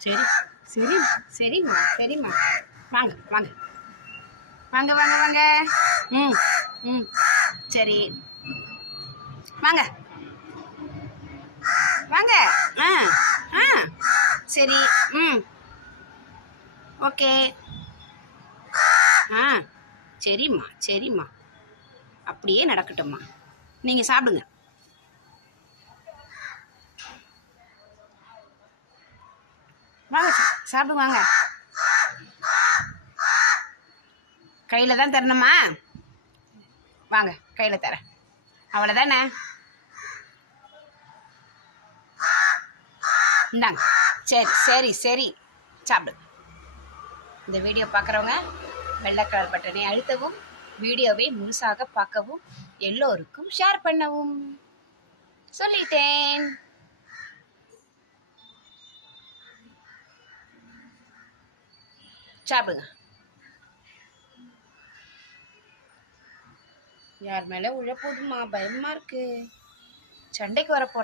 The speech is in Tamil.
சரி. சரி. சரிம்மா சரிம்மா. வாங்க வாங்க. வாங்க வாங்க வாங்க. ம் ம். சரி. வாங்க. வாங்க. ஆ. ஆ. சரி. ம். ஓகே. ஆ. சரிம்மா சரிம்மா. அப்படியே நடக்கட்டும்மா. நீங்கள் சாப்பிடுங்க. சாப்பிட்டு சாப்பிடு வாங்க. கையில் தான் தரணுமா? வாங்க கையில் தரேன் அவ்வளோதானே இந்தாங்க. சரி சரி சரி. சாப்பிடு. இந்த வீடியோ பார்க்குறவங்க வெள்ளை கலர் பட்டனை அழுத்தவும் வீடியோவை முழுசாக பார்க்கவும் எல்லோருக்கும் ஷேர் பண்ணவும். சொல்லிட்டேன். சாப்பிடுங்க யார் மேலே உழப்போதுமா பயமாக பயமா இருக்கு சண்டைக்கு வரப்போ